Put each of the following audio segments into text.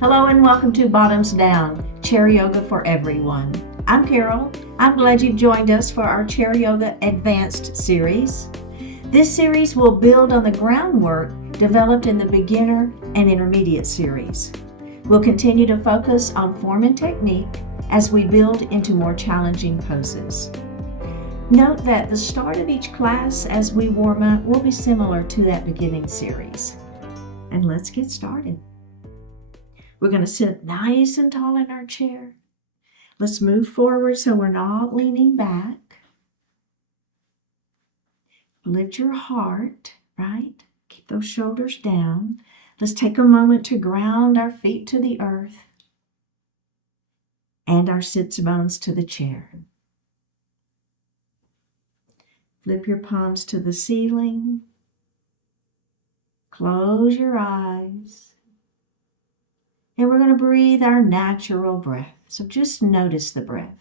Hello and welcome to Bottoms Down, Chair Yoga for Everyone. I'm Carol. I'm glad you've joined us for our Chair Yoga Advanced series. This series will build on the groundwork developed in the beginner and intermediate series. We'll continue to focus on form and technique as we build into more challenging poses. Note that the start of each class as we warm up will be similar to that beginning series. And let's get started. We're going to sit nice and tall in our chair. Let's move forward so we're not leaning back. Lift your heart, right? Keep those shoulders down. Let's take a moment to ground our feet to the earth and our sits bones to the chair. Flip your palms to the ceiling. Close your eyes. And we're going to breathe our natural breath. So just notice the breath.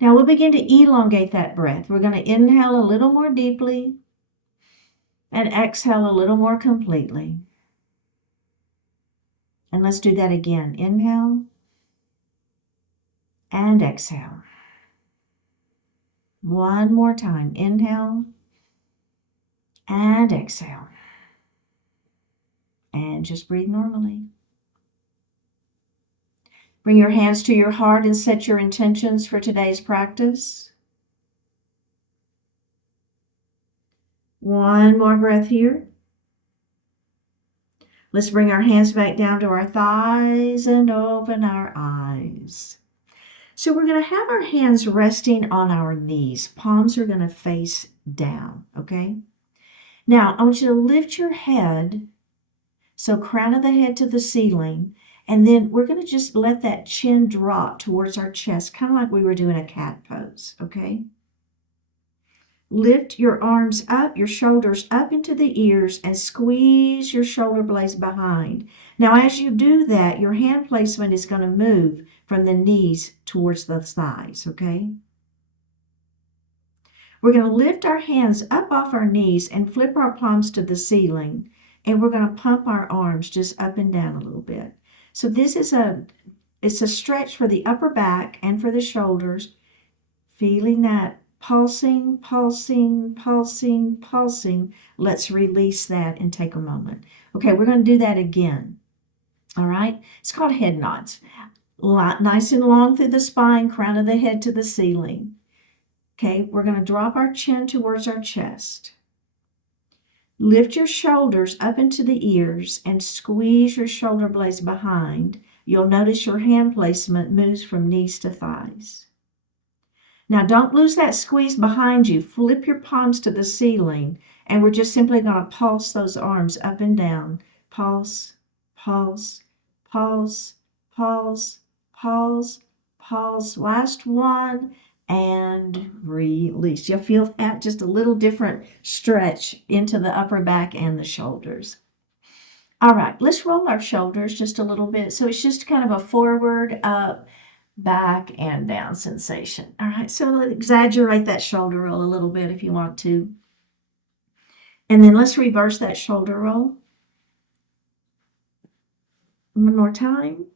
Now we'll begin to elongate that breath. We're going to inhale a little more deeply and exhale a little more completely. And let's do that again. Inhale and exhale. One more time. Inhale and exhale. And just breathe normally. Bring your hands to your heart and set your intentions for today's practice. One more breath here. Let's bring our hands back down to our thighs and open our eyes. So we're going to have our hands resting on our knees. Palms are going to face down, okay? Now, I want you to lift your head, so crown of the head to the ceiling, and then we're going to just let that chin drop towards our chest, kind of like we were doing a cat pose, okay? Lift your arms up, your shoulders up into the ears, and squeeze your shoulder blades behind. Now, as you do that, your hand placement is going to move from the knees towards the thighs, okay? We're going to lift our hands up off our knees and flip our palms to the ceiling, and we're going to pump our arms just up and down a little bit. So this is it's a stretch for the upper back and for the shoulders, feeling that pulsing, pulsing, pulsing, pulsing. Let's release that and take a moment. Okay, we're going to do that again. All right, it's called head nods. Nice and long through the spine, crown of the head to the ceiling. Okay, we're going to drop our chin towards our chest. Lift your shoulders up into the ears and squeeze your shoulder blades behind. You'll notice your hand placement moves from knees to thighs. Now, don't lose that squeeze behind you. Flip your palms to the ceiling, and we're just simply going to pulse those arms up and down. Pulse, pulse, pulse, pulse, pulse, pulse. Last one, and release. You'll feel that just a little different stretch into the upper back and the shoulders. All right, let's roll our shoulders just a little bit. So it's just kind of a forward, up, back and down sensation. All right, so exaggerate that shoulder roll a little bit if you want to. And then let's reverse that shoulder roll. One more time.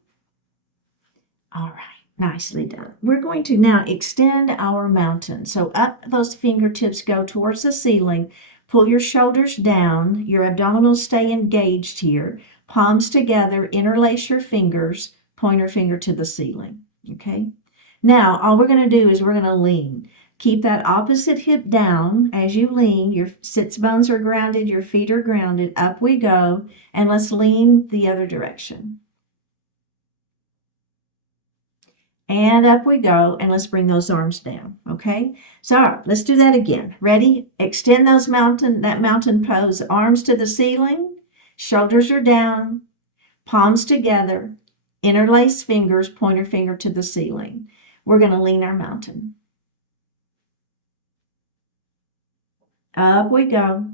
All right, nicely done. We're going to now extend our mountain. So up those fingertips go towards the ceiling. Pull your shoulders down. Your abdominals stay engaged here. Palms together, interlace your fingers, pointer finger to the ceiling. Okay, now all we're going to do is we're going to lean. Keep that opposite hip down as you lean. Your sits bones are grounded, your feet are grounded. Up we go, and let's lean the other direction. And up we go, and let's bring those arms down, okay? So all right, let's do that again. Ready? Extend that mountain pose, arms to the ceiling, shoulders are down, palms together. Interlace fingers, pointer finger to the ceiling. We're going to lean our mountain. Up we go.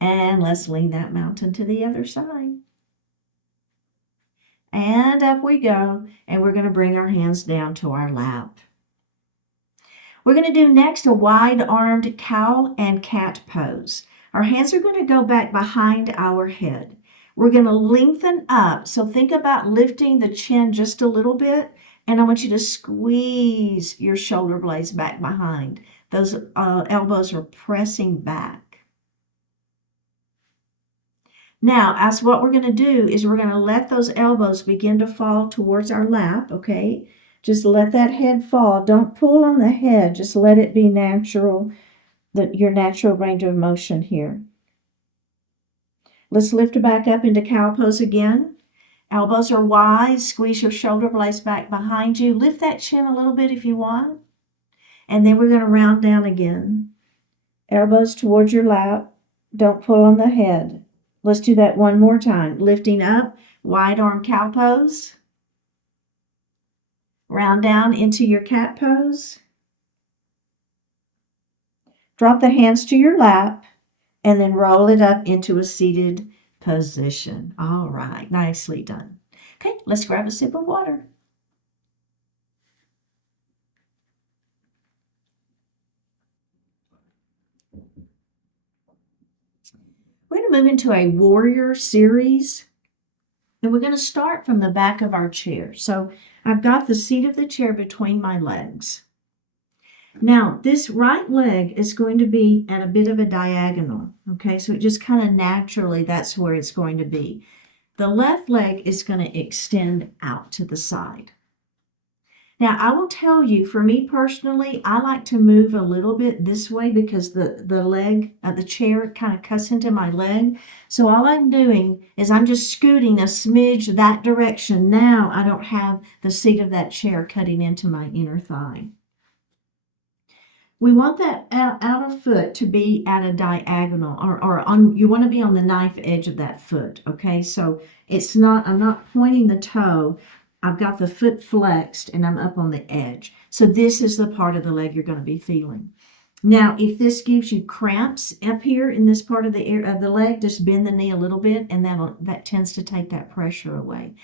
And let's lean that mountain to the other side. And up we go. And we're going to bring our hands down to our lap. We're going to do next a wide-armed cow and cat pose. Our hands are going to go back behind our head. We're going to lengthen up. So think about lifting the chin just a little bit, and I want you to squeeze your shoulder blades back behind. Those elbows are pressing back. Now, as what we're going to do is we're going to let those elbows begin to fall towards our lap, okay? Just let that head fall. Don't pull on the head. Just let it be natural, your natural range of motion here. Let's lift it back up into cow pose again. Elbows are wide. Squeeze your shoulder blades back behind you. Lift that chin a little bit if you want. And then we're going to round down again. Elbows towards your lap. Don't pull on the head. Let's do that one more time. Lifting up, wide arm cow pose. Round down into your cat pose. Drop the hands to your lap and then roll it up into a seated position. All right, nicely done. Okay, let's grab a sip of water. We're going to move into a warrior series. And we're going to start from the back of our chair. So I've got the seat of the chair between my legs. Now, this right leg is going to be at a bit of a diagonal. Okay, so it just kind of naturally, that's where it's going to be. The left leg is going to extend out to the side. Now, I will tell you, for me personally, I like to move a little bit this way because the leg, the chair kind of cuts into my leg. So all I'm doing is I'm just scooting a smidge that direction. Now I don't have the seat of that chair cutting into my inner thigh. We want that outer foot to be at a diagonal, you want to be on the knife edge of that foot, okay? So I'm not pointing the toe. I've got the foot flexed and I'm up on the edge. So this is the part of the leg you're going to be feeling. Now, if this gives you cramps up here in this part of the leg, just bend the knee a little bit and that tends to take that pressure away.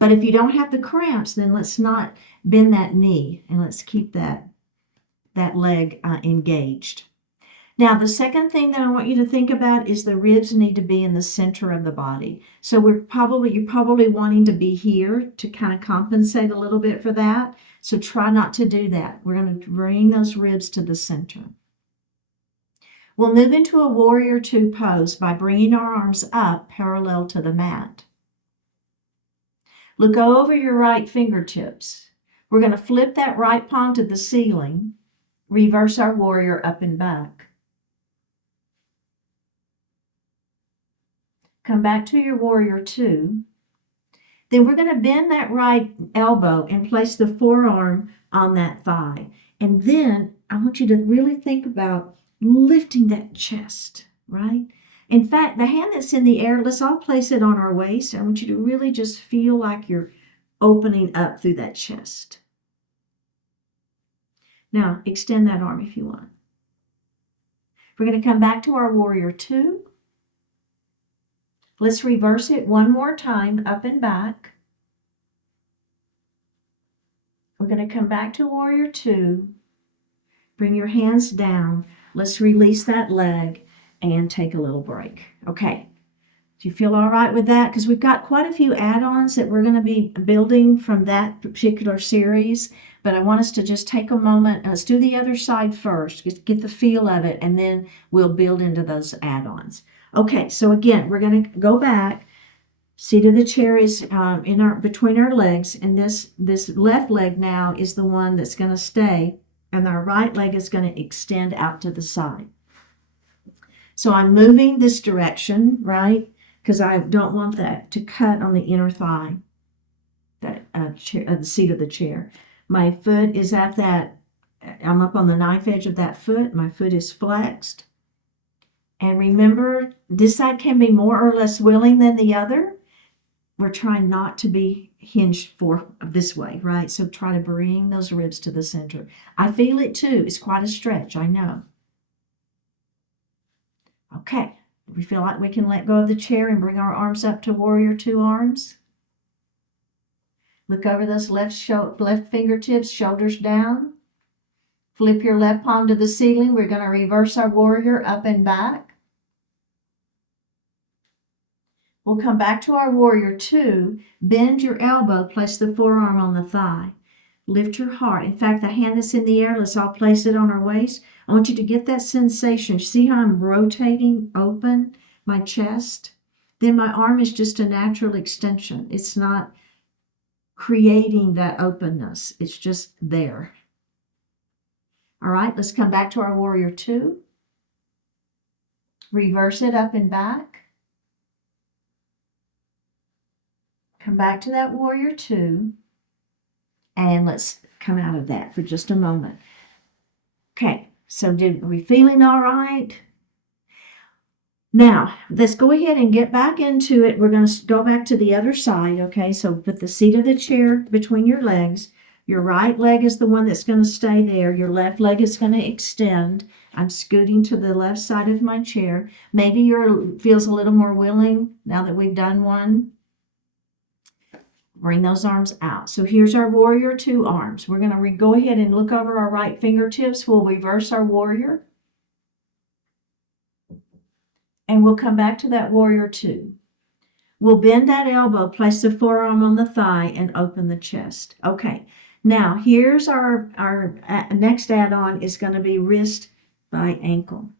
But if you don't have the cramps, then let's not bend that knee and let's keep that leg engaged. Now, the second thing that I want you to think about is the ribs need to be in the center of the body. So you're probably wanting to be here to kind of compensate a little bit for that. So try not to do that. We're going to bring those ribs to the center. We'll move into a warrior two pose by bringing our arms up parallel to the mat. Look over your right fingertips. We're going to flip that right palm to the ceiling. Reverse our warrior up and back. Come back to your warrior two. Then we're going to bend that right elbow and place the forearm on that thigh. And then I want you to really think about lifting that chest, right? In fact, the hand that's in the air, let's all place it on our waist. I want you to really just feel like you're opening up through that chest. Now, extend that arm if you want. We're going to come back to our warrior two. Let's reverse it one more time, up and back. We're going to come back to warrior two. Bring your hands down. Let's release that leg and take a little break. Okay. Do you feel all right with that? Because we've got quite a few add-ons that we're going to be building from that particular series. But I want us to just take a moment. Let's do the other side first. Just get the feel of it, and then we'll build into those add-ons. Okay, so again, we're going to go back. Seat of the chair is between our legs, and this left leg now is the one that's going to stay, and our right leg is going to extend out to the side. So I'm moving this direction, right? Because I don't want that to cut on the inner thigh, the seat of the chair. My foot is at that, I'm up on the knife edge of that foot. My foot is flexed. And remember, this side can be more or less willing than the other. We're trying not to be hinged for this way, right? So try to bring those ribs to the center. I feel it too. It's quite a stretch, I know. Okay. We feel like we can let go of the chair and bring our arms up to warrior two arms. Look over those left fingertips, shoulders down. Flip your left palm to the ceiling. We're going to reverse our warrior up and back. We'll come back to our warrior two. Bend your elbow, place the forearm on the thigh. Lift your heart. In fact, the hand that's in the air, let's all place it on our waist. I want you to get that sensation. See how I'm rotating open my chest? Then my arm is just a natural extension. It's not creating that openness. It's just there. All right, let's come back to our warrior two. Reverse it up and back. Come back to that warrior two. And let's come out of that for just a moment. Okay, so are we feeling all right? Now, let's go ahead and get back into it. We're going to go back to the other side, okay? So put the seat of the chair between your legs. Your right leg is the one that's going to stay there. Your left leg is going to extend. I'm scooting to the left side of my chair. Maybe yours feels a little more willing now that we've done one. Bring those arms out. So here's our warrior two arms. We're going to go ahead and look over our right fingertips. We'll reverse our warrior. And we'll come back to that warrior two. We'll bend that elbow, place the forearm on the thigh, and open the chest. Okay, now here's our next add-on is going to be wrist by ankle.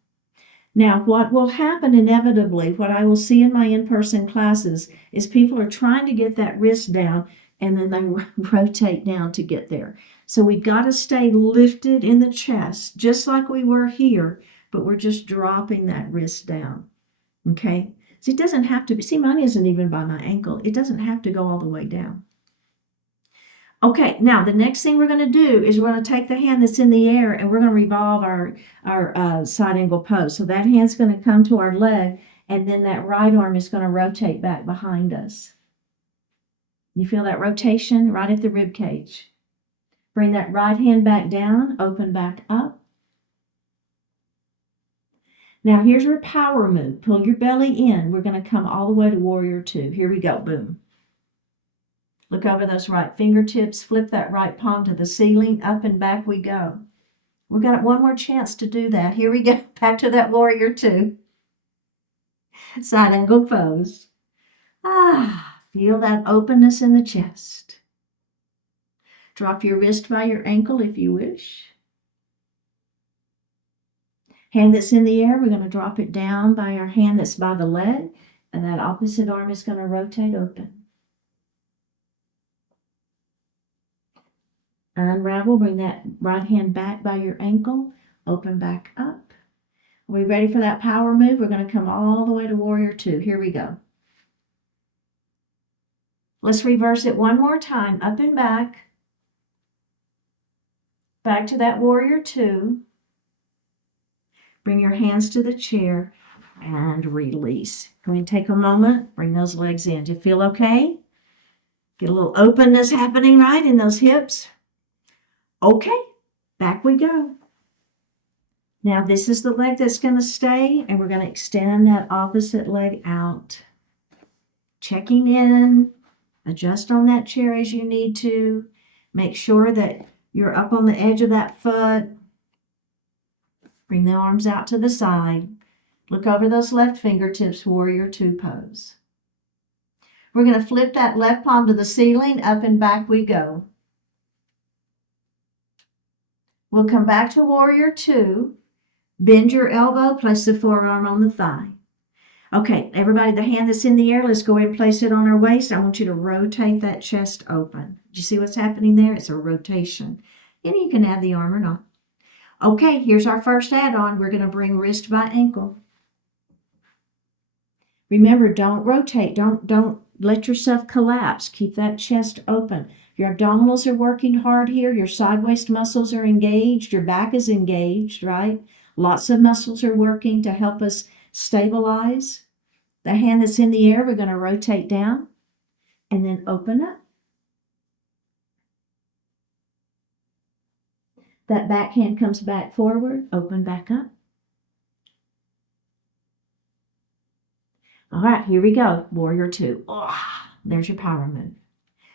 Now, what will happen inevitably, what I will see in my in-person classes, is people are trying to get that wrist down, and then they rotate down to get there. So we've got to stay lifted in the chest, just like we were here, but we're just dropping that wrist down. Okay? So it doesn't have to be, see, mine isn't even by my ankle. It doesn't have to go all the way down. Okay, now the next thing we're going to do is we're going to take the hand that's in the air and we're going to revolve our side angle pose. So that hand's going to come to our leg, and then that right arm is going to rotate back behind us. You feel that rotation right at the rib cage. Bring that right hand back down, open back up. Now here's your power move. Pull your belly in. We're going to come all the way to warrior two. Here we go. Boom. Look over those right fingertips. Flip that right palm to the ceiling. Up and back we go. We've got one more chance to do that. Here we go. Back to that warrior two. Side angle pose. Feel that openness in the chest. Drop your wrist by your ankle if you wish. Hand that's in the air, we're going to drop it down by our hand that's by the leg, and that opposite arm is going to rotate open. Unravel, bring that right hand back by your ankle, open back up. Are we ready for that power move? We're going to come all the way to warrior two. Here we go. Let's reverse it one more time, up and back. Back to that warrior two. Bring your hands to the chair and release. Go ahead and take a moment. Bring those legs in. Do you feel okay? Get a little openness happening, right, in those hips. Okay, back we go. Now this is the leg that's going to stay, and we're going to extend that opposite leg out. Checking in. Adjust on that chair as you need to. Make sure that you're up on the edge of that foot. Bring the arms out to the side. Look over those left fingertips, warrior two pose. We're going to flip that left palm to the ceiling, up and back we go. We'll come back to warrior two. Bend your elbow, place the forearm on the thigh. Okay, everybody, the hand that's in the air, let's go ahead and place it on our waist. I want you to rotate that chest open. Do you see what's happening there? It's a rotation. And you can add the arm or not. Okay, here's our first add-on. We're going to bring wrist by ankle. Remember, don't rotate. Don't let yourself collapse. Keep that chest open. Your abdominals are working hard here. Your side waist muscles are engaged. Your back is engaged, right? Lots of muscles are working to help us stabilize. The hand that's in the air, we're going to rotate down and then open up. That back hand comes back forward, open back up. All right, here we go. Warrior two. There's your power move.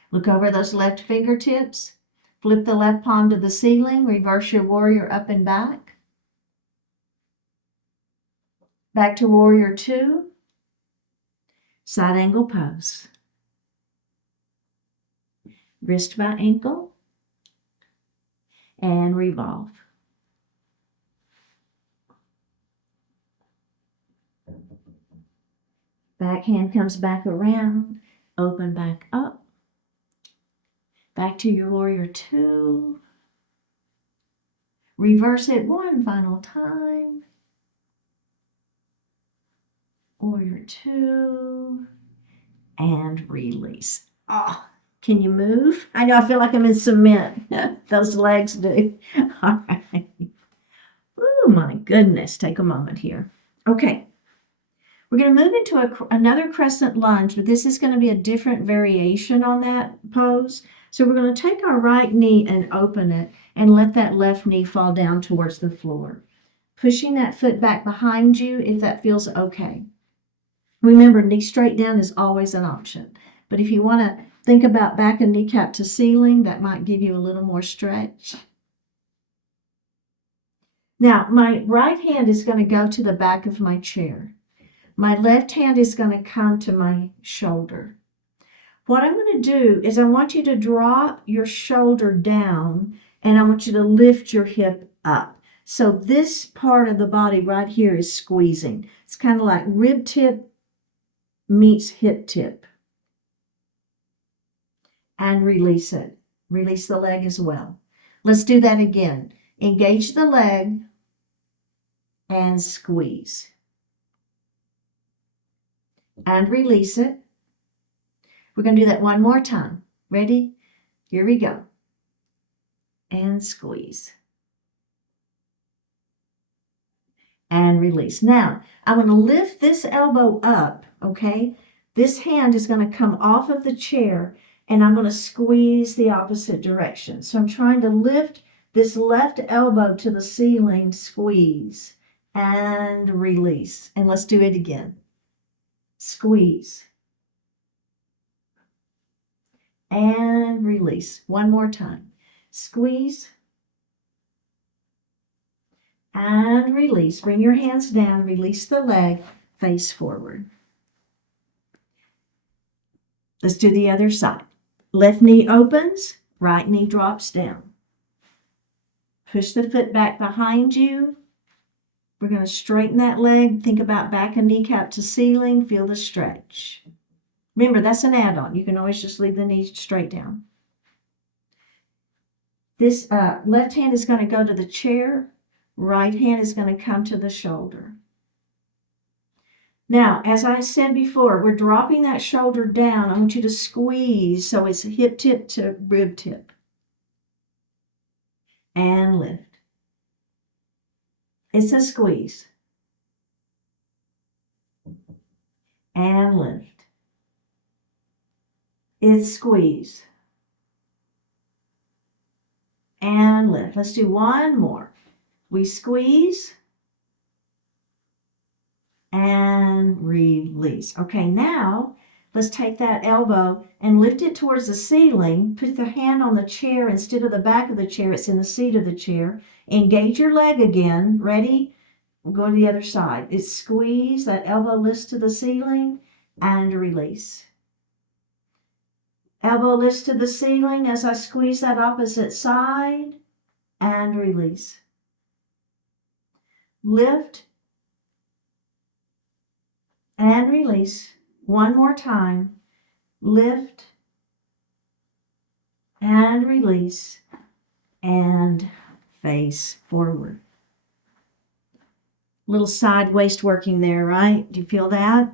Look over those left fingertips. Flip the left palm to the ceiling, reverse your warrior up and back. Back to warrior 2. Side angle pose. Wrist by ankle. And revolve. Back hand comes back around, open back up. Back to your warrior 2. Reverse it one final time. Warrior 2. And release. Oh, can you move? I know, I feel like I'm in cement. Those legs do. All right. Oh my goodness. Take a moment here. Okay. We're going to move into another crescent lunge, but this is going to be a different variation on that pose. So we're going to take our right knee and open it and let that left knee fall down towards the floor. Pushing that foot back behind you if that feels okay. Remember, knee straight down is always an option. But if you want to think about back and kneecap to ceiling, that might give you a little more stretch. Now, my right hand is going to go to the back of my chair. My left hand is going to come to my shoulder. What I'm going to do is I want you to drop your shoulder down and I want you to lift your hip up. So this part of the body right here is squeezing. It's kind of like rib tip meets hip tip. And release it. Release the leg as well. Let's do that again. Engage the leg and squeeze. And release it. We're going to do that one more time. Ready? Here we go. And squeeze. And release. Now, I'm going to lift this elbow up, okay? This hand is going to come off of the chair, and I'm going to squeeze the opposite direction. So I'm trying to lift this left elbow to the ceiling, squeeze, and release. And let's do it again. Squeeze. And release. One more time. Squeeze. And release. Bring your hands down. Release the leg. Face forward. Let's do the other side. Left knee opens. Right knee drops down. Push the foot back behind you. We're going to straighten that leg. Think about back and kneecap to ceiling. Feel the stretch. Remember, that's an add-on. You can always just leave the knees straight down. This left hand is going to go to the chair. Right hand is going to come to the shoulder. Now, as I said before, we're dropping that shoulder down. I want you to squeeze so it's hip tip to rib tip. And lift. It's a squeeze. And lift. It's squeeze. And lift. Let's do one more. We squeeze. And release. Okay, now let's take that elbow and lift it towards the ceiling. Put the hand on the chair instead of the back of the chair. It's in the seat of the chair. Engage your leg again. Ready? We'll go to the other side. It's squeeze. That elbow lifts to the ceiling and release. Elbow lifts to the ceiling as I squeeze that opposite side and release. Lift and release. One more time. Lift and release and face forward. Little side waist working there, right? Do you feel that?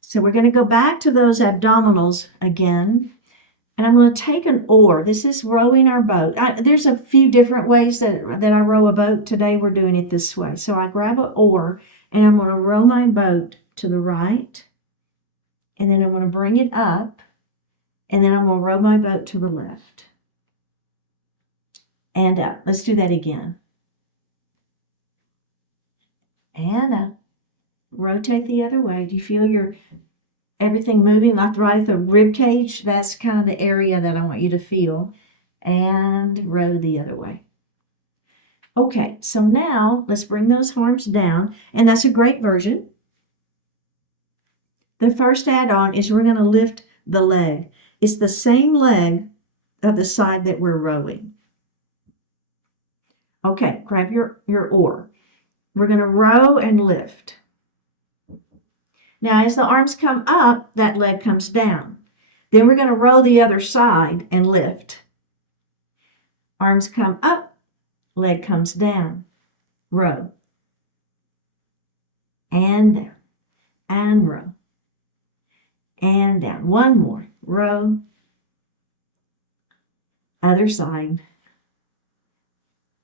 So we're going to go back to those abdominals again. And I'm going to take an oar. This is rowing our boat. There's a few different ways that I row a boat. Today we're doing it this way. So I grab an oar and I'm going to row my boat to the right. And then I'm going to bring it up. And then I'm going to row my boat to the left. And up. Let's do that again. And up. Rotate the other way. Do you feel everything moving like right at the rib cage? That's kind of the area that I want you to feel. and row the other way. Okay, so now let's bring those arms down, and that's a great version. The first add-on is we're going to lift the leg. It's the same leg of the side that we're rowing. Okay, grab your oar. We're going to row and lift. Now, as the arms come up, that leg comes down. Then we're going to row the other side and lift. Arms come up, leg comes down. Row. And down. And row. And down. One more. Row. Other side.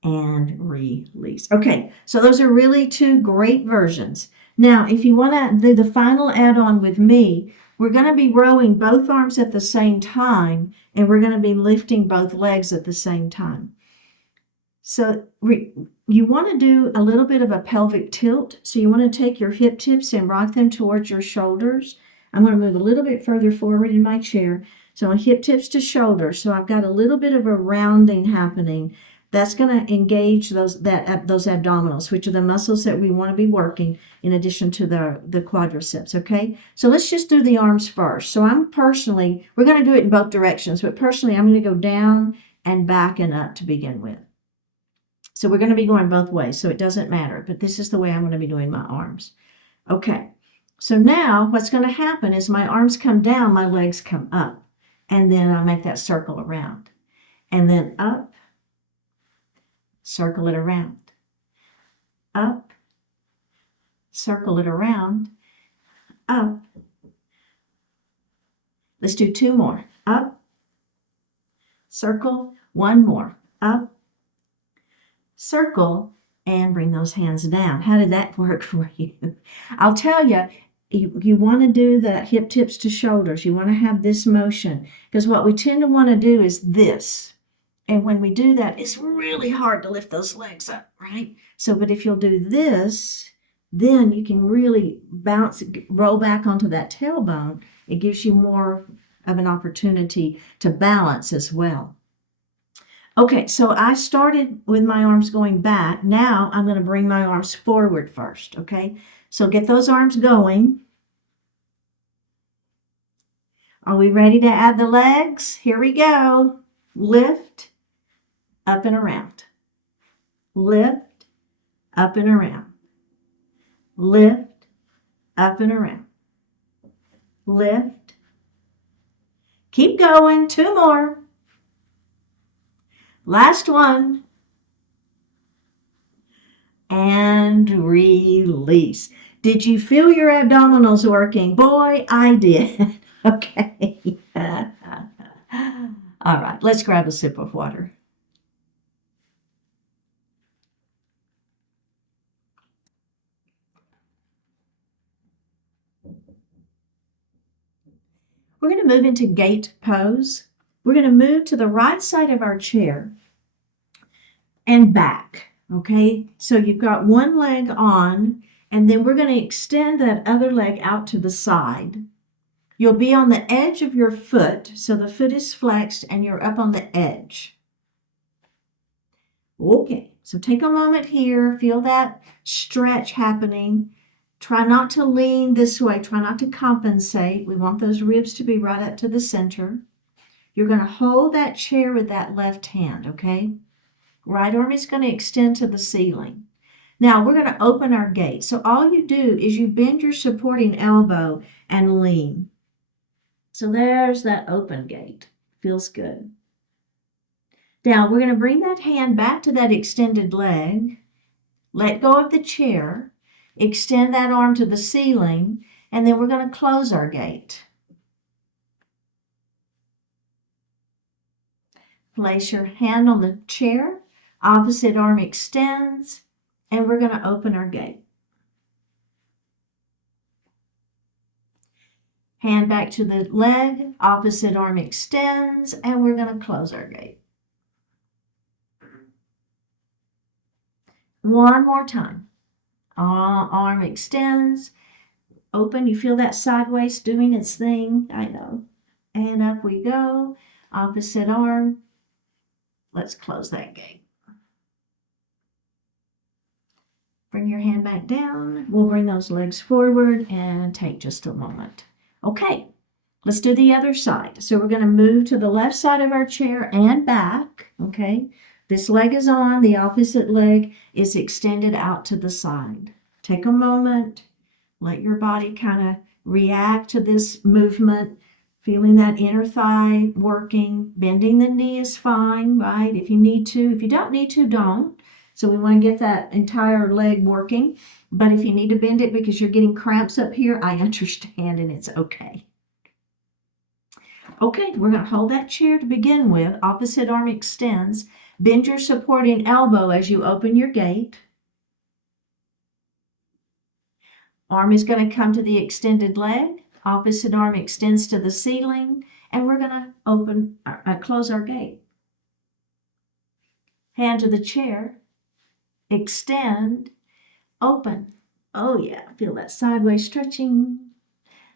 And release. Okay, so those are really two great versions. Now, if you want to do the final add-on with me, we're going to be rowing both arms at the same time, and we're going to be lifting both legs at the same time. So you want to do a little bit of a pelvic tilt. So you want to take your hip tips and rock them towards your shoulders. I'm going to move a little bit further forward in my chair. So hip tips to shoulders. So I've got a little bit of a rounding happening. That's going to engage those abdominals, which are the muscles that we want to be working in addition to the quadriceps, okay? So let's just do the arms first. So we're going to do it in both directions, but personally, I'm going to go down and back and up to begin with. So we're going to be going both ways, so it doesn't matter, but this is the way I'm going to be doing my arms. Okay, so now what's going to happen is my arms come down, my legs come up, and then I make that circle around. And then up, circle it around. Up, circle it around. Up. Let's do two more. Up, circle, one more. Up, circle, and bring those hands down. How did that work for you? I'll tell you, you want to do the hip tips to shoulders. You want to have this motion, because what we tend to want to do is this. And when we do that, it's really hard to lift those legs up, right? So, but if you'll do this, then you can really roll back onto that tailbone. It gives you more of an opportunity to balance as well. Okay, so I started with my arms going back. Now I'm going to bring my arms forward first, okay? So get those arms going. Are we ready to add the legs? Here we go. Lift, up and around. Lift, up and around. Lift, up and around. Lift. Keep going. Two more. Last one. And release. Did you feel your abdominals working? Boy, I did. Okay. All right, let's grab a sip of water. We're going to move into gate pose. We're going to move to the right side of our chair and back, okay? So you've got one leg on, and then we're going to extend that other leg out to the side. You'll be on the edge of your foot, so the foot is flexed and you're up on the edge. Okay, so take a moment here, feel that stretch happening. Try not to lean this way. Try not to compensate. We want those ribs to be right up to the center. You're going to hold that chair with that left hand, okay? Right arm is going to extend to the ceiling. Now, we're going to open our gate. So all you do is you bend your supporting elbow and lean. So there's that open gate. Feels good. Now, we're going to bring that hand back to that extended leg. Let go of the chair. Extend that arm to the ceiling, and then we're going to close our gate. Place your hand on the chair, opposite arm extends, and we're going to open our gate. Hand back to the leg, opposite arm extends, and we're going to close our gate. One more time. Arm extends, open. You feel that sideways doing its thing? I know. And up we go. Opposite arm. Let's close that gate. Bring your hand back down. We'll bring those legs forward and take just a moment. Okay, let's do the other side. So we're going to move to the left side of our chair and back. Okay, this leg is on, the opposite leg is extended out to the side. Take a moment, let your body kind of react to this movement, feeling that inner thigh working. Bending the knee is fine, right? If you need to. If you don't need to, don't. So we want to get that entire leg working. But if you need to bend it because you're getting cramps up here, I understand and it's okay. Okay, we're going to hold that chair to begin with. Opposite arm extends. Bend your supporting elbow as you open your gate. Arm is going to come to the extended leg. Opposite arm extends to the ceiling. And we're going to close our gate. Hand to the chair. Extend, open. Oh yeah, feel that sideways stretching.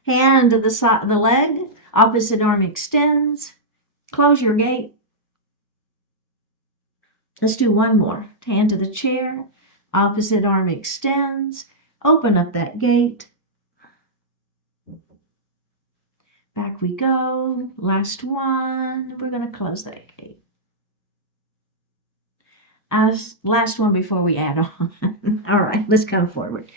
Hand to the leg, opposite arm extends. Close your gate. Let's do one more. Hand to the chair, opposite arm extends. Open up that gate. Back we go. Last one. We're going to close that gate. Last one before we add on. All right, let's come forward.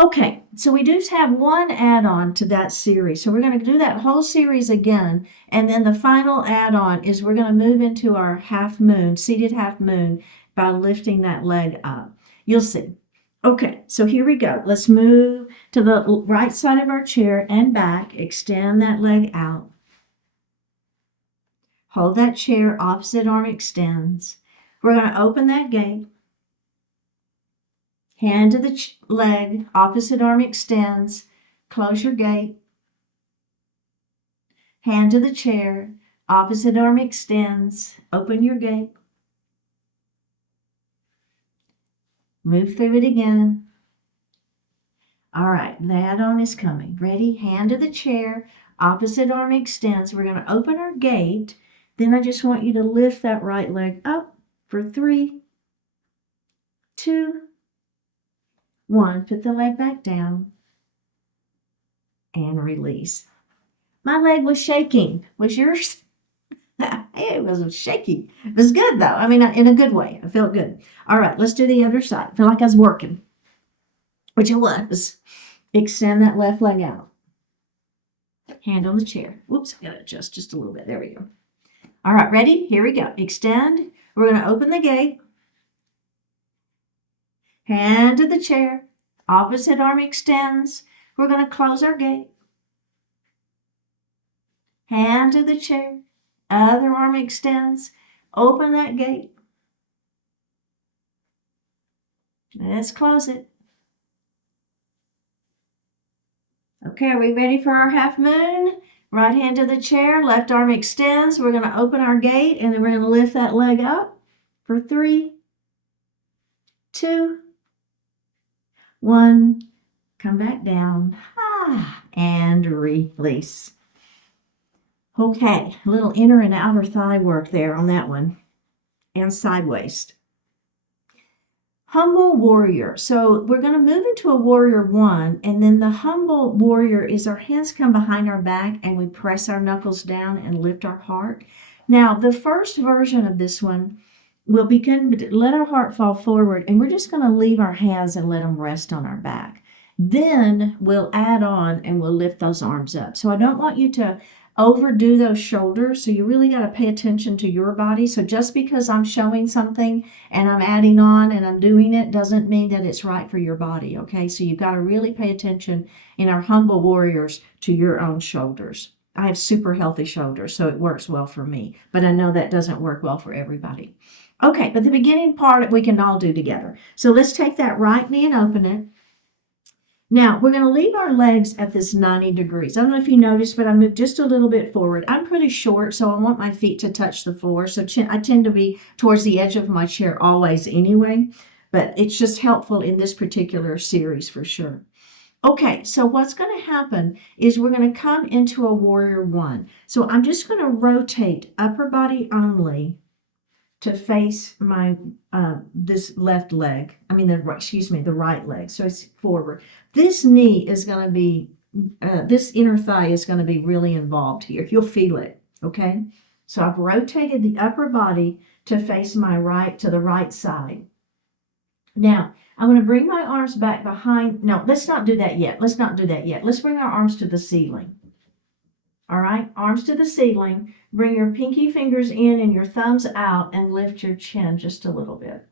Okay, so we do have one add-on to that series. So we're going to do that whole series again. And then the final add-on is we're going to move into our half moon, seated half moon, by lifting that leg up. You'll see. Okay, so here we go. Let's move to the right side of our chair and back. Extend that leg out. Hold that chair, opposite arm extends. We're going to open that gate. Hand to the leg, opposite arm extends. Close your gate. Hand to the chair, opposite arm extends. Open your gate. Move through it again. All right, the add-on is coming. Ready? Hand to the chair, opposite arm extends. We're going to open our gate. Then I just want you to lift that right leg up for 3, 2, 1. Put the leg back down and release. My leg was shaking. Was yours? It was shaky. It was good though. I mean, in a good way. I felt good. All right, let's do the other side. I feel like I was working, which I was. Extend that left leg out. Hand on the chair. Whoops, I gotta adjust just a little bit. There we go. All right, ready? Here we go. Extend. We're going to open the gate. Hand to the chair. Opposite arm extends. We're going to close our gate. Hand to the chair. Other arm extends. Open that gate. Let's close it. Okay, are we ready for our half moon? Right hand to the chair, left arm extends. We're going to open our gate and then we're going to lift that leg up for 3, 2, 1. Come back down. And release. Okay, a little inner and outer thigh work there on that one. And side waist. Humble warrior. So we're going to move into a warrior 1, and then the humble warrior is our hands come behind our back and we press our knuckles down and lift our heart. Now, the first version of this one will begin to let our heart fall forward, and we're just going to leave our hands and let them rest on our back. Then we'll add on and we'll lift those arms up. So I don't want you to overdo those shoulders. So you really got to pay attention to your body. So just because I'm showing something and I'm adding on and I'm doing it doesn't mean that it's right for your body. Okay. So you've got to really pay attention in our humble warriors to your own shoulders. I have super healthy shoulders, so it works well for me, but I know that doesn't work well for everybody. Okay. But the beginning part we can all do together. So let's take that right knee and open it. Now, we're going to leave our legs at this 90 degrees. I don't know if you noticed, but I moved just a little bit forward. I'm pretty short, so I want my feet to touch the floor. So I tend to be towards the edge of my chair always anyway, but it's just helpful in this particular series for sure. Okay, so what's going to happen is we're going to come into a warrior 1. So I'm just going to rotate upper body only to face my this left leg. I mean, the right leg. So it's forward. This knee is going to be, this inner thigh is going to be really involved here. You'll feel it. Okay. So I've rotated the upper body to face to the right side. Now, I'm going to bring my arms back behind. No, let's not do that yet. Let's not do that yet. Let's bring our arms to the ceiling. All right, arms to the ceiling. Bring your pinky fingers in and your thumbs out and lift your chin just a little bit.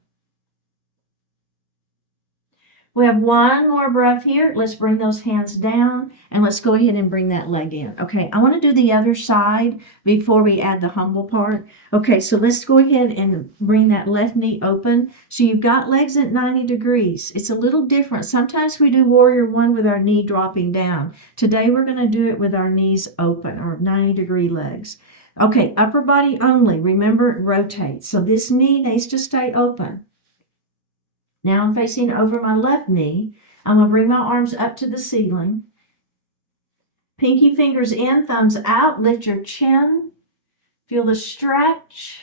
We have one more breath here. Let's bring those hands down and let's go ahead and bring that leg in. Okay, I want to do the other side before we add the humble part. Okay, so let's go ahead and bring that left knee open. So you've got legs at 90 degrees. It's a little different. Sometimes we do warrior one with our knee dropping down. Today we're going to do it with our knees open, or 90-degree legs. Okay, upper body only. Remember, it rotates. So this knee needs to stay open. Now I'm facing over my left knee. I'm going to bring my arms up to the ceiling. Pinky fingers in, thumbs out. Lift your chin. Feel the stretch.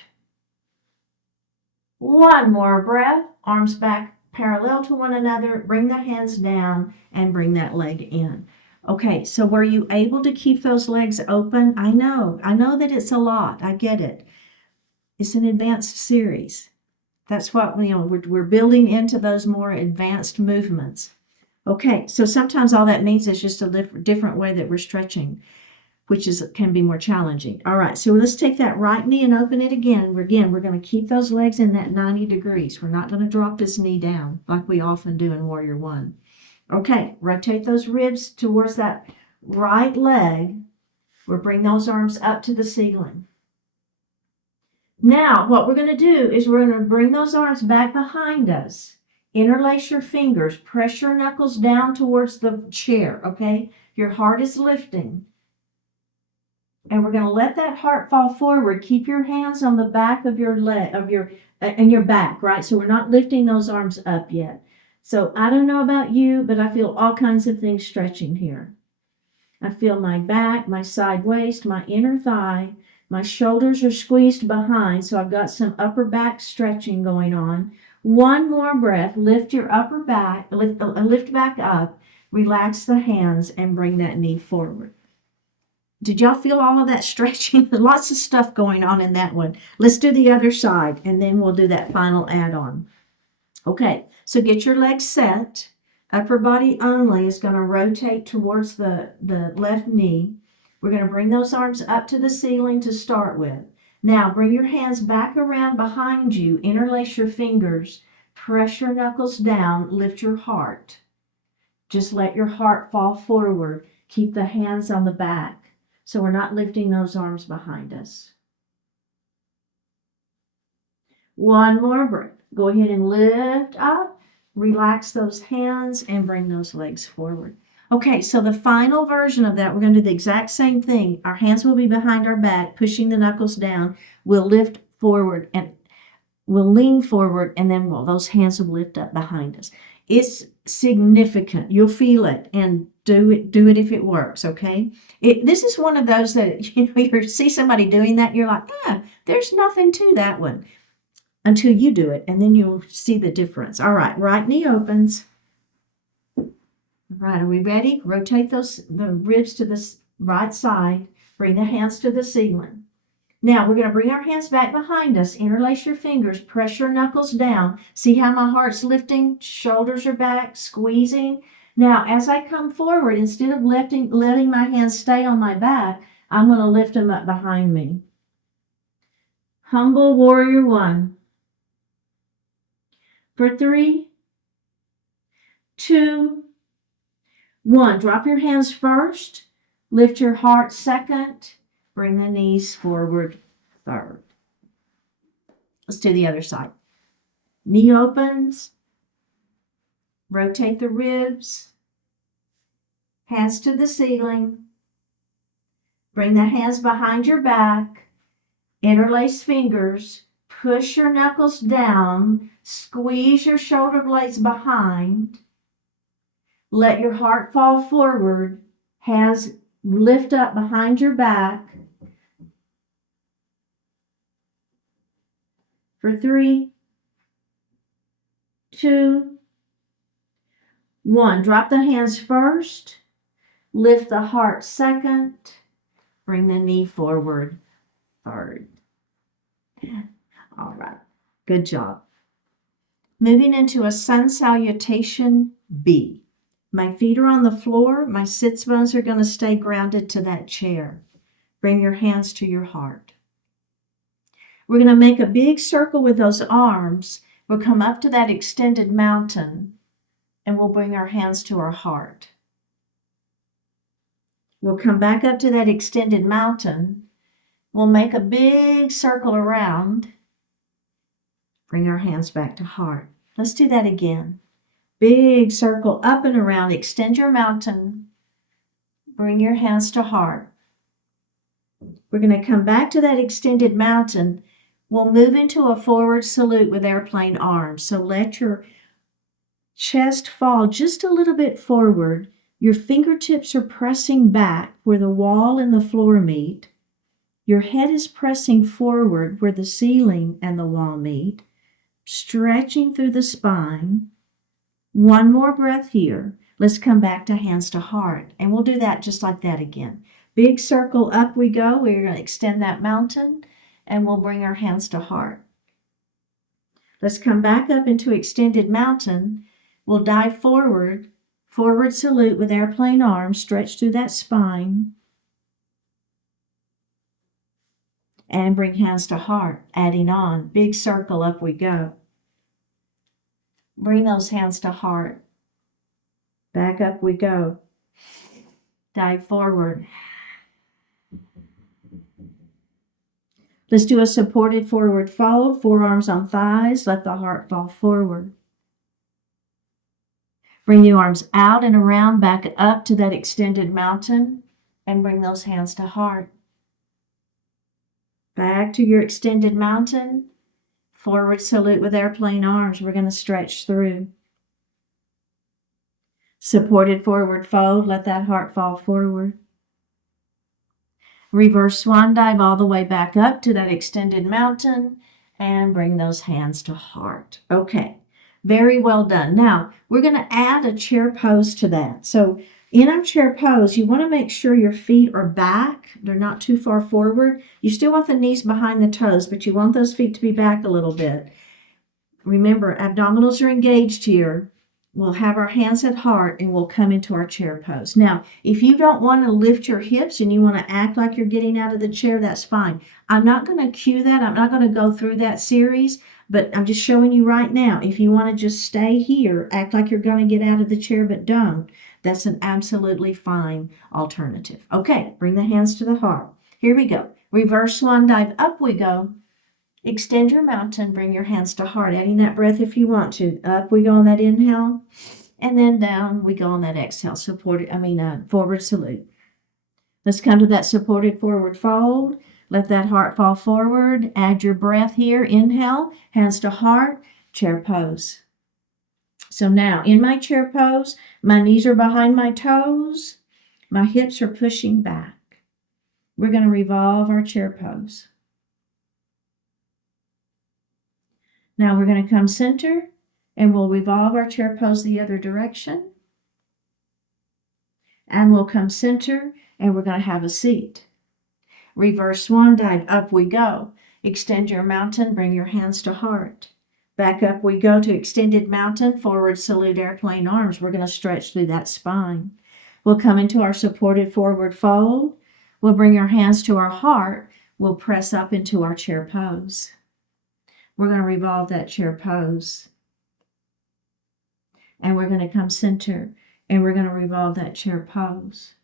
One more breath. Arms back parallel to one another. Bring the hands down and bring that leg in. Okay, so were you able to keep those legs open? I know that it's a lot. I get it. It's an advanced series. That's what we're building into those more advanced movements. Okay, so sometimes all that means is just a different way that we're stretching, which can be more challenging. All right, so let's take that right knee and open it again. We're going to keep those legs in that 90 degrees. We're not going to drop this knee down like we often do in Warrior One. Okay, rotate those ribs towards that right leg. We'll bring those arms up to the ceiling. Now, what we're going to do is we're going to bring those arms back behind us. Interlace your fingers. Press your knuckles down towards the chair, okay? Your heart is lifting. And we're going to let that heart fall forward. Keep your hands on the back of your leg, and your back, right? So we're not lifting those arms up yet. So I don't know about you, but I feel all kinds of things stretching here. I feel my back, my side waist, my inner thigh. My shoulders are squeezed behind, so I've got some upper back stretching going on. One more breath. Lift your upper back, lift back up, relax the hands, and bring that knee forward. Did y'all feel all of that stretching? Lots of stuff going on in that one. Let's do the other side, and then we'll do that final add-on. Okay, so get your legs set. Upper body only is going to rotate towards the left knee. We're going to bring those arms up to the ceiling to start with. Now, bring your hands back around behind you. Interlace your fingers. Press your knuckles down. Lift your heart. Just let your heart fall forward. Keep the hands on the back, so we're not lifting those arms behind us. One more breath. Go ahead and lift up. Relax those hands and bring those legs forward. Okay, so the final version of that, we're going to do the exact same thing. Our hands will be behind our back, pushing the knuckles down. We'll lift forward and we'll lean forward, and then those hands will lift up behind us. It's significant. You'll feel it, and do it if it works, okay? This is one of those that, you see somebody doing that, you're like, there's nothing to that one, until you do it, and then you'll see the difference. All right, right knee opens. All right, are we ready? Rotate the ribs to the right side. Bring the hands to the ceiling. Now, we're going to bring our hands back behind us. Interlace your fingers. Press your knuckles down. See how my heart's lifting? Shoulders are back, squeezing. Now, as I come forward, instead of letting my hands stay on my back, I'm going to lift them up behind me. Humble warrior one. For 3, 2, 1. Drop your hands first. Lift your heart second. Bring the knees forward third. Let's do the other side. Knee opens. Rotate the ribs. Hands to the ceiling. Bring the hands behind your back. Interlace fingers. Push your knuckles down. Squeeze your shoulder blades behind. Let your heart fall forward. Hands lift up behind your back. For 3, 2, 1. Drop the hands first. Lift the heart second. Bring the knee forward third. All right. Good job. Moving into a sun salutation B. My feet are on the floor. My sits bones are going to stay grounded to that chair. Bring your hands to your heart. We're going to make a big circle with those arms. We'll come up to that extended mountain and we'll bring our hands to our heart. We'll come back up to that extended mountain. We'll make a big circle around. Bring our hands back to heart. Let's do that again. Big circle up and around. Extend your mountain. Bring your hands to heart. We're going to come back to that extended mountain. We'll move into a forward salute with airplane arms. So let your chest fall just a little bit forward. Your fingertips are pressing back where the wall and the floor meet. Your head is pressing forward where the ceiling and the wall meet, stretching through the spine. One more breath here. Let's come back to hands to heart. And we'll do that just like that again. Big circle up we go. We're going to extend that mountain and we'll bring our hands to heart. Let's come back up into extended mountain. We'll dive forward. Forward salute with airplane arms. Stretch through that spine. And bring hands to heart. Adding on. Big circle up we go. Bring those hands to heart. Back up we go. Dive forward. Let's do a supported forward fold. Forearms on thighs. Let the heart fall forward. Bring the arms out and around, back up to that extended mountain, and bring those hands to heart. Back to your extended mountain. Forward salute with airplane arms. We're going to stretch through. Supported forward fold. Let that heart fall forward. Reverse swan dive all the way back up to that extended mountain and bring those hands to heart. Okay, very well done. Now, we're going to add a chair pose to that. So in our chair pose, you want to make sure your feet are back. They're not too far forward. You still want the knees behind the toes, but you want those feet to be back a little bit. Remember, abdominals are engaged here. We'll have our hands at heart and we'll come into our chair pose. Now, if you don't want to lift your hips and you want to act like you're getting out of the chair, that's fine. I'm not going to cue that. I'm not going to go through that series, but I'm just showing you right now. If you want to just stay here, act like you're going to get out of the chair, but don't, that's an absolutely fine alternative. Okay, bring the hands to the heart. Here we go. Reverse swan dive, up we go. Extend your mountain, bring your hands to heart, adding that breath if you want to. Up we go on that inhale, and then down we go on that exhale. Forward salute. Let's come to that supported forward fold. Let that heart fall forward. Add your breath here. Inhale, hands to heart, chair pose. So now, in my chair pose, my knees are behind my toes. My hips are pushing back. We're going to revolve our chair pose. Now we're going to come center and we'll revolve our chair pose the other direction. And we'll come center and we're going to have a seat. Reverse swan dive, up we go. Extend your mountain, bring your hands to heart. Back up we go to extended mountain, forward salute airplane arms. We're going to stretch through that spine. We'll come into our supported forward fold. We'll bring our hands to our heart. We'll press up into our chair pose. We're going to revolve that chair pose. And we're going to come center and we're going to revolve that chair pose.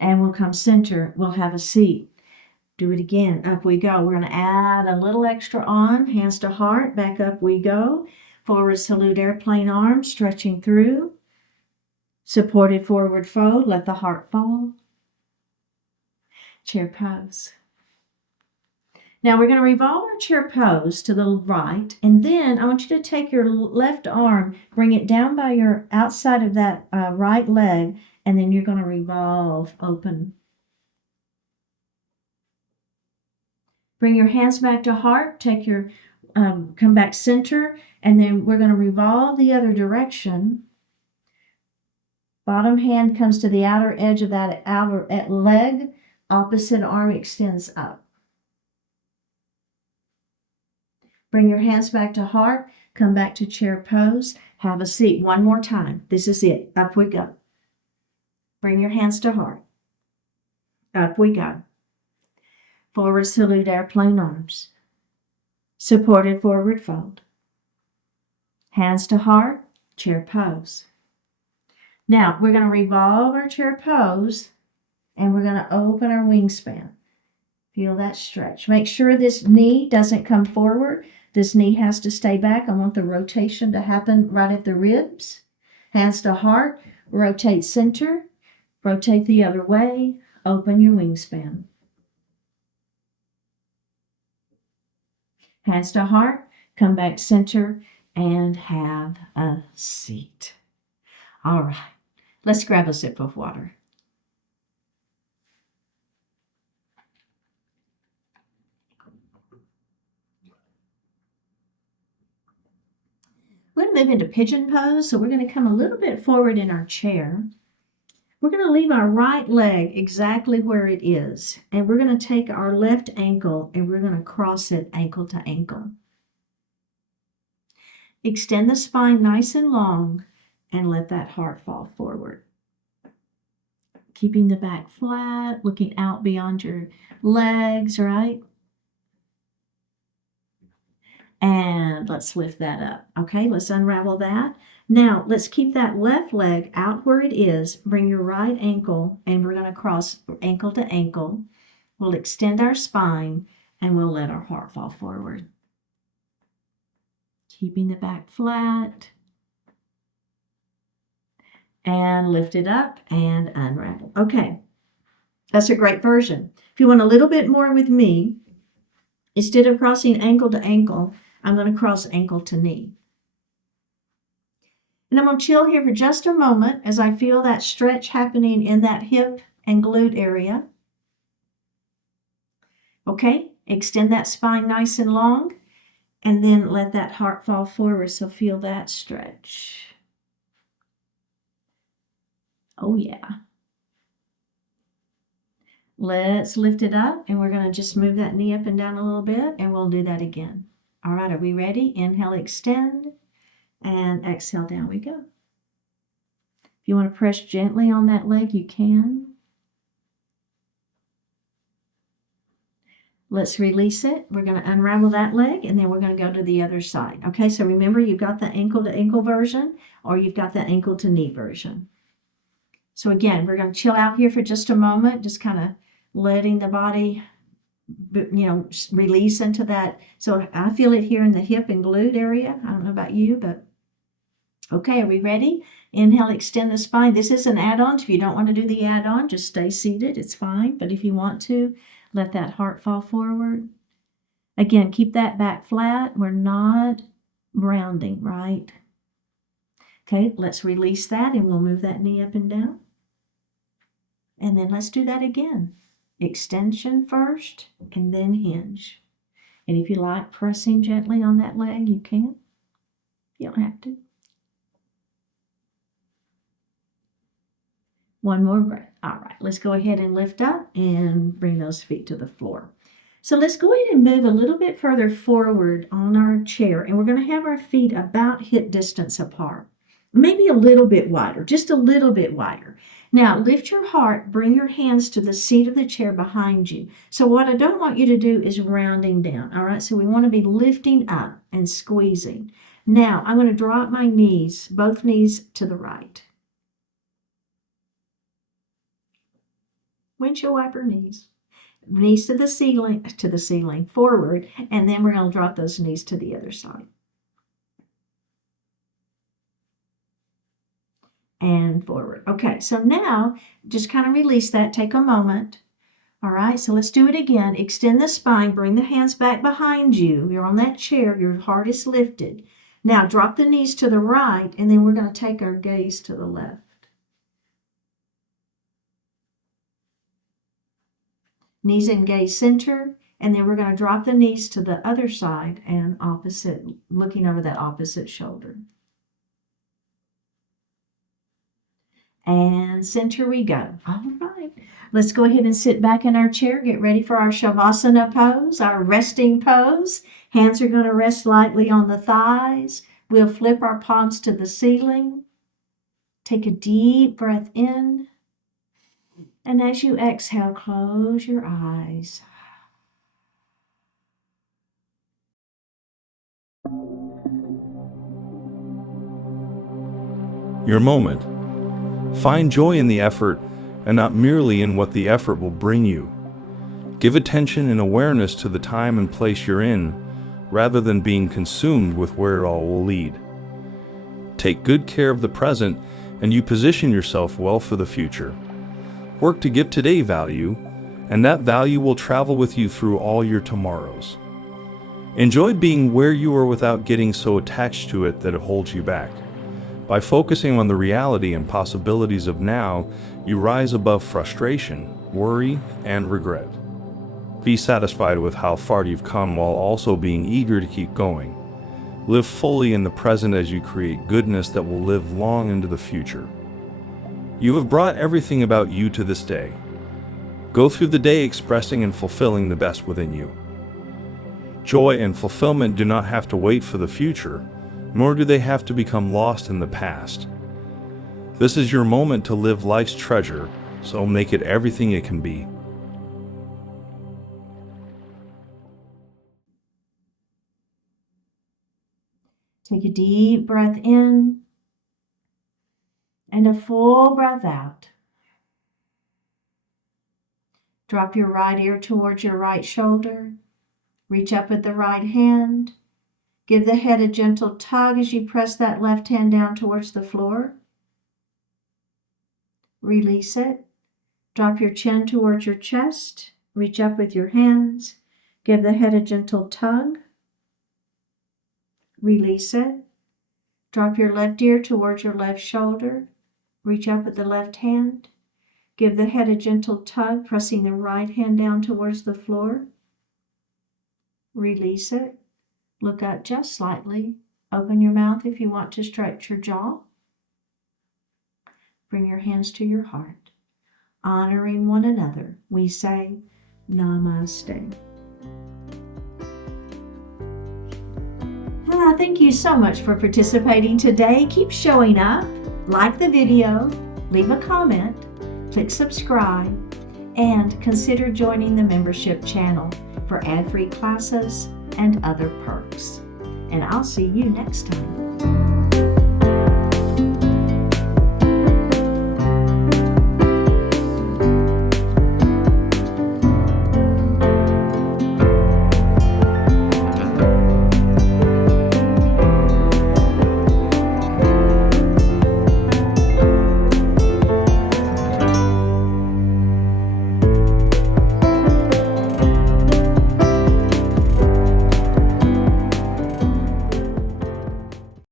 And we'll come center. We'll have a seat. Do it again. Up we go. We're going to add a little extra on. Hands to heart. Back up we go. Forward salute airplane arms. Stretching through. Supported forward fold. Let the heart fall. Chair pose. Now we're going to revolve our chair pose to the right, and then I want you to take your left arm, bring it down by your outside of that right leg, and then you're going to revolve open. Bring your hands back to heart. Come back center, and then we're going to revolve the other direction. Bottom hand comes to the outer edge of that outer leg. Opposite arm extends up. Bring your hands back to heart. Come back to chair pose. Have a seat. One more time. This is it. Up we go. Bring your hands to heart. Up we go. Forward salute, airplane arms. Supported forward fold. Hands to heart, chair pose. Now, we're going to revolve our chair pose, and we're going to open our wingspan. Feel that stretch. Make sure this knee doesn't come forward. This knee has to stay back. I want the rotation to happen right at the ribs. Hands to heart, rotate center, rotate the other way, open your wingspan. Hands to heart, come back center, and have a seat. All right, let's grab a sip of water. We're going to move into pigeon pose, so we're going to come a little bit forward in our chair. We're going to leave our right leg exactly where it is, and we're going to take our left ankle and we're going to cross it ankle to ankle. Extend the spine nice and long and let that heart fall forward. Keeping the back flat, looking out beyond your legs, right? And let's lift that up. Okay, let's unravel that. Now, let's keep that left leg out where it is. Bring your right ankle, and we're going to cross ankle to ankle. We'll extend our spine, and we'll let our heart fall forward. Keeping the back flat. And lift it up and unravel. Okay, that's a great version. If you want a little bit more with me, instead of crossing ankle to ankle, I'm going to cross ankle to knee. And I'm going to chill here for just a moment as I feel that stretch happening in that hip and glute area. Okay, extend that spine nice and long, and then let that heart fall forward, so feel that stretch. Oh yeah. Let's lift it up, and we're going to just move that knee up and down a little bit, and we'll do that again. All right, are we ready? Inhale, extend, and exhale, down we go. If you want to press gently on that leg, you can. Let's release it. We're going to unravel that leg, and then we're going to go to the other side. Okay, so remember, you've got the ankle to ankle version, or you've got the ankle to knee version. So again, we're going to chill out here for just a moment, just kind of letting the body, release into that. So I feel it here in the hip and glute area. I don't know about you, but okay, are we ready? Inhale, extend the spine. This is an add-on. If you don't want to do the add-on, just stay seated. It's fine. But if you want to, let that heart fall forward. Again, keep that back flat. We're not rounding, right? Okay, let's release that, and we'll move that knee up and down. And then let's do that again. Extension first, and then hinge. And if you like pressing gently on that leg, you can. You don't have to. One more breath. All right, let's go ahead and lift up and bring those feet to the floor. So let's go ahead and move a little bit further forward on our chair, and we're going to have our feet about hip distance apart. Maybe a little bit wider, just a little bit wider. Now, lift your heart, bring your hands to the seat of the chair behind you. So what I don't want you to do is rounding down, all right? So we want to be lifting up and squeezing. Now, I'm going to drop my knees, both knees to the right. Windshield wiper knees. Knees to the ceiling, forward, and then we're going to drop those knees to the other side. And forward. Okay, so now just kind of release that. Take a moment. All right, so let's do it again. Extend the spine. Bring the hands back behind you. You're on that chair. Your heart is lifted. Now drop the knees to the right, and then we're going to take our gaze to the left. Knees and gaze center, And then we're going to drop the knees to the other side and opposite, looking over that opposite shoulder. And center we go. All right. Let's go ahead and sit back in our chair. Get ready for our Savasana pose, our resting pose. Hands are going to rest lightly on the thighs. We'll flip our palms to the ceiling. Take a deep breath in. And as you exhale, close your eyes. Your moment. Find joy in the effort and not merely in what the effort will bring you. Give attention and awareness to the time and place you're in, rather than being consumed with where it all will lead. Take good care of the present, and you position yourself well for the future. Work to give today value, and that value will travel with you through all your tomorrows. Enjoy being where you are without getting so attached to it that it holds you back. By focusing on the reality and possibilities of now, you rise above frustration, worry, and regret. Be satisfied with how far you've come while also being eager to keep going. Live fully in the present as you create goodness that will live long into the future. You have brought everything about you to this day. Go through the day expressing and fulfilling the best within you. Joy and fulfillment do not have to wait for the future, nor do they have to become lost in the past. This is your moment to live life's treasure, so make it everything it can be. Take a deep breath in and a full breath out. Drop your right ear towards your right shoulder. Reach up with the right hand. Give the head a gentle tug as you press that left hand down towards the floor. Release it. Drop your chin towards your chest. Reach up with your hands. Give the head a gentle tug. Release it. Drop your left ear towards your left shoulder. Reach up with the left hand. Give the head a gentle tug, pressing the right hand down towards the floor. Release it. Look up just slightly. Open your mouth if you want to stretch your jaw. Bring your hands to your heart. Honoring one another, we say Namaste. Thank you so much for participating today. Keep showing up. Like the video, leave a comment, click subscribe, and consider joining the membership channel for ad-free classes and other perks. And I'll see you next time.